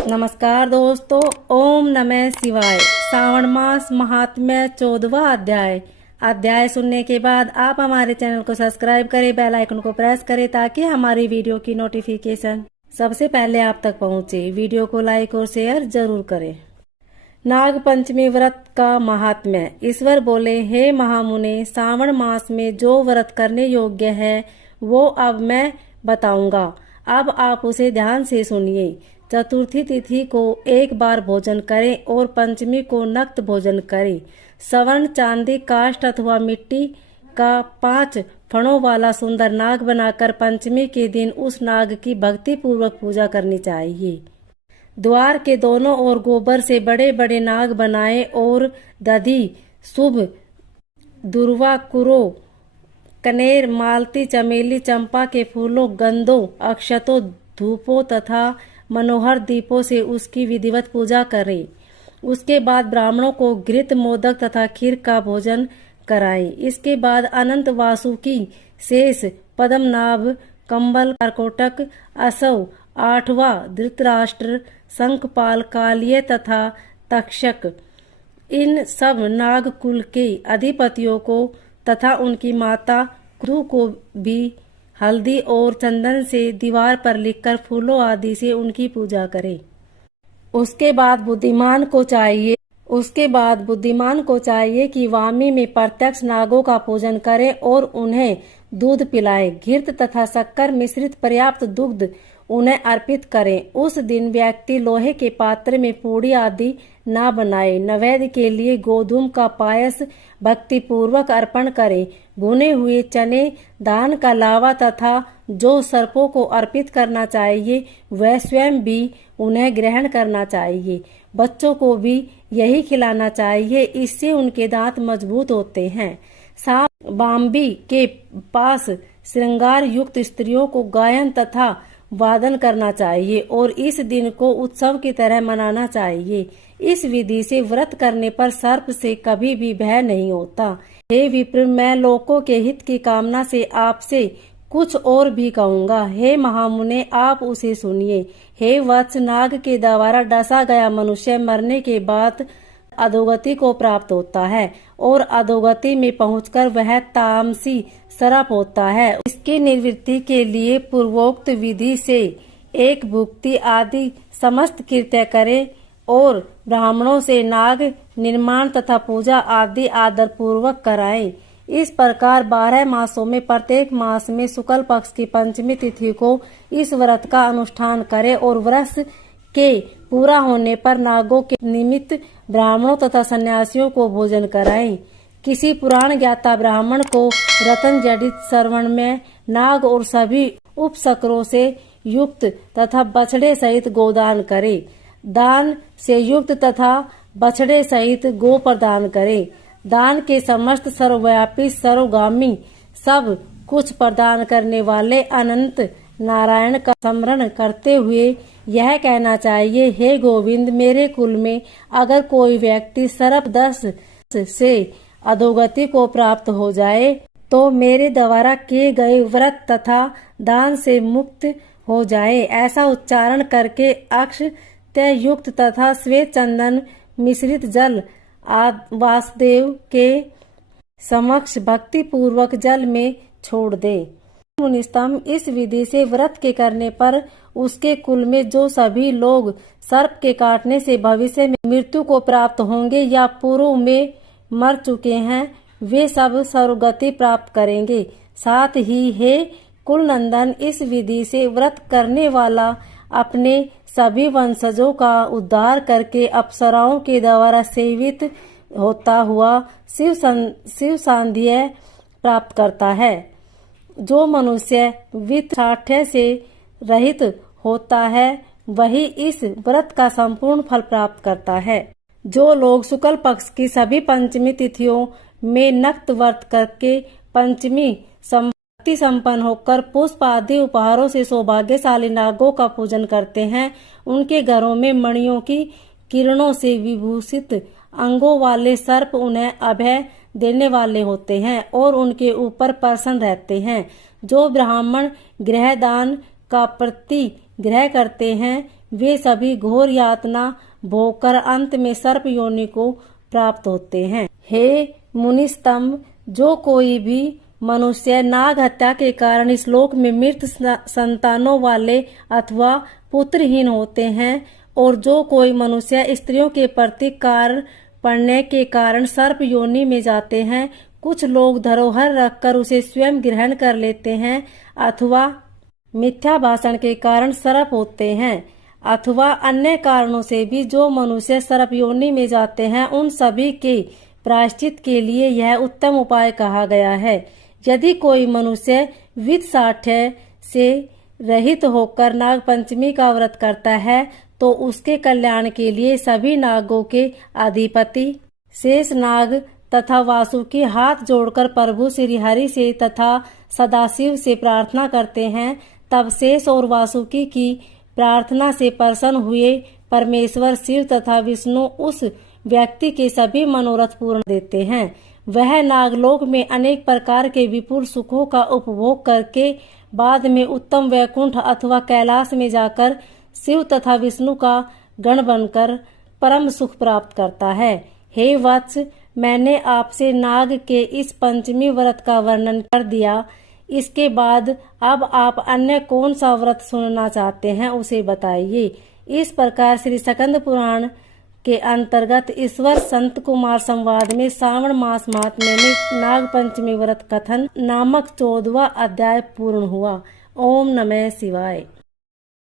नमस्कार दोस्तों, ओम नमः शिवाय। श्रावण मास महात्म्य 14वां अध्याय सुनने के बाद आप हमारे चैनल को सब्सक्राइब करें, बेल आइकन को प्रेस करें ताकि हमारी वीडियो की नोटिफिकेशन सबसे पहले आप तक पहुंचे। वीडियो को लाइक और शेयर जरूर करें। नाग पंचमी व्रत का महात्म्य। ईश्वर बोले, हे महामुने, श्रावण मास में जो व्रत करने योग्य है वो अब मैं बताऊंगा। अब आप उसे ध्यान से सुनिए। चतुर्थी तिथि को एक बार भोजन करें और पंचमी को नक्त भोजन करें। स्वर्ण, चांदी, काष्ठ अथवा मिट्टी का 5 फणों वाला सुंदर नाग बनाकर पंचमी के दिन उस नाग की भक्ति पूर्वक पूजा करनी चाहिए। द्वार के दोनों ओर गोबर से बड़े बड़े नाग बनाएं और दधि, शुभ, दुर्वा, कुरो, कनेर, मालती, चमेली, चंपा के फूलों, गंधों, अक्षतों, धूपों तथा मनोहर दीपों से उसकी विधिवत पूजा करें। उसके बाद ब्राह्मणों को घृत, मोदक तथा खीर का भोजन कराएं। इसके बाद अनंत वासुकी, शेष, पद्मनाभ, कंबल, कारकोटक, असव, 8वां धृतराष्ट्र, शंखपाल, कालिय तथा तक्षक, इन सब नाग कुल के अधिपतियों को तथा उनकी माता क्रू को भी हल्दी और चंदन से दीवार पर लिखकर फूलों आदि से उनकी पूजा करें। उसके बाद बुद्धिमान को चाहिए कि वामी में प्रत्यक्ष नागों का पूजन करें और उन्हें दूध पिलाएं। घृत तथा शक्कर मिश्रित पर्याप्त दुग्ध उन्हें अर्पित करें। उस दिन व्यक्ति लोहे के पात्र में पूड़ी आदि ना बनाए। नैवेद्य के लिए गोधूम का पायस भक्ति पूर्वक अर्पण करें। भुने हुए चने, दान का लावा तथा जो सर्पों को अर्पित करना चाहिए वह स्वयं भी उन्हें ग्रहण करना चाहिए। बच्चों को भी यही खिलाना चाहिए, इससे उनके दांत मजबूत होते हैं। सांप बाम्बी के पास श्रृंगार युक्त स्त्रियों को गायन तथा वादन करना चाहिए और इस दिन को उत्सव की तरह मनाना चाहिए। इस विधि से व्रत करने पर सर्प से कभी भी भय नहीं होता। हे विप्र, मैं लोकों के हित की कामना से आपसे कुछ और भी कहूँगा। हे महामुने, आप उसे सुनिए। हे वत्स, नाग के द्वारा डसा गया मनुष्य मरने के बाद अधोगति को प्राप्त होता है और अधोगति में पहुंचकर वह तामसी सर्प होता है। इसकी निवृत्ति के लिए पूर्वोक्त विधि से एक भुक्ति आदि समस्त कृत्य करें और ब्राह्मणों से नाग निर्माण तथा पूजा आदि आदर पूर्वक कराएं। इस प्रकार 12 मासों में प्रत्येक मास में शुक्ल पक्ष की पंचमी तिथि को इस व्रत का अनुष्ठान करें और व्रत के पूरा होने पर नागों के निमित्त ब्राह्मणों तथा सन्यासियों को भोजन कराएं। किसी पुराण ज्ञाता ब्राह्मण को रतन जडित श्रवण में नाग और सभी उपसकरों से युक्त तथा बछड़े सहित गोदान करे। दान से युक्त तथा बछड़े सहित गो प्रदान करे। दान के समस्त सर्वव्यापी सर्वगामी सब कुछ प्रदान करने वाले अनंत नारायण का स्मरण करते हुए यह कहना चाहिए, हे गोविंद, मेरे कुल में अगर कोई व्यक्ति सर्प दंश से अधोगति को प्राप्त हो जाए तो मेरे द्वारा किए गए व्रत तथा दान से मुक्त हो जाए। ऐसा उच्चारण करके अक्षत युक्त तथा श्वेत चंदन मिश्रित जल वासुदेव के समक्ष भक्ति पूर्वक जल में छोड़ दे। मुनिस्तम, इस विधि से व्रत के करने पर उसके कुल में जो सभी लोग सर्प के काटने से भविष्य में मृत्यु को प्राप्त होंगे या पूर्व में मर चुके हैं वे सब सर्वगति प्राप्त करेंगे। साथ ही हे कुलनंदन, इस विधि से व्रत करने वाला अपने सभी वंशजों का उद्धार करके अप्सराओं के द्वारा सेवित होता हुआ शिव सांध्य प्राप्त करता है। जो मनुष्य वित्त साठ्य से रहित होता है वही इस व्रत का संपूर्ण फल प्राप्त करता है। जो लोग शुक्ल पक्ष की सभी पंचमी तिथियों में नक्त व्रत करके पंचमी भक्ति संपन्न होकर पुष्प आदि उपहारों से सौभाग्यशाली नागों का पूजन करते हैं, उनके घरों में मणियों की किरणों से विभूषित अंगों वाले सर्प उन्हें अभय देने वाले होते हैं और उनके ऊपर प्रसन्न रहते हैं। जो ब्राह्मण गृह दान का प्रतिग्रह करते हैं वे सभी घोर यातना भोगकर अंत में सर्प योनि को प्राप्त होते हैं। हे मुनिस्तंभ, जो कोई भी मनुष्य नाग हत्या के कारण इस लोक में मृत संतानों वाले अथवा पुत्रहीन होते हैं, और जो कोई मनुष्य स्त्रियों के प्रति कार्य पड़ने के कारण सर्प योनि में जाते हैं, कुछ लोग धरोहर रखकर उसे स्वयं ग्रहण कर लेते हैं, अथवा मिथ्या भाषण के कारण सर्प होते हैं, अथवा अन्य कारणों से भी जो मनुष्य सर्प योनि में जाते हैं, उन सभी के प्रायश्चित के लिए यह उत्तम उपाय कहा गया है। यदि कोई मनुष्य वित्त साठ्य से रहित होकर नाग पंचमी का व्रत करता है, तो उसके कल्याण के लिए सभी नागों के अधिपति शेष नाग तथा वासुकी हाथ जोड़कर प्रभु श्री हरि से तथा सदाशिव से प्रार्थना करते हैं। तब शेष और वासुकी की प्रार्थना से प्रसन्न हुए परमेश्वर शिव तथा विष्णु उस व्यक्ति के सभी मनोरथ पूर्ण देते हैं। वह नागलोक में अनेक प्रकार के विपुल सुखों का उपभोग करके बाद में उत्तम वैकुंठ अथवा कैलाश में जाकर शिव तथा विष्णु का गण बनकर परम सुख प्राप्त करता है। हे वत्स, मैंने आपसे नाग के इस पंचमी व्रत का वर्णन कर दिया। इसके बाद अब आप अन्य कौन सा व्रत सुनना चाहते हैं उसे बताइए। इस प्रकार श्री स्कंद पुराण के अंतर्गत ईश्वर संत कुमार संवाद में श्रावण मास महात्म्य में नाग पंचमी व्रत कथन नामक 14वां अध्याय पूर्ण हुआ। ओम नमः शिवाय।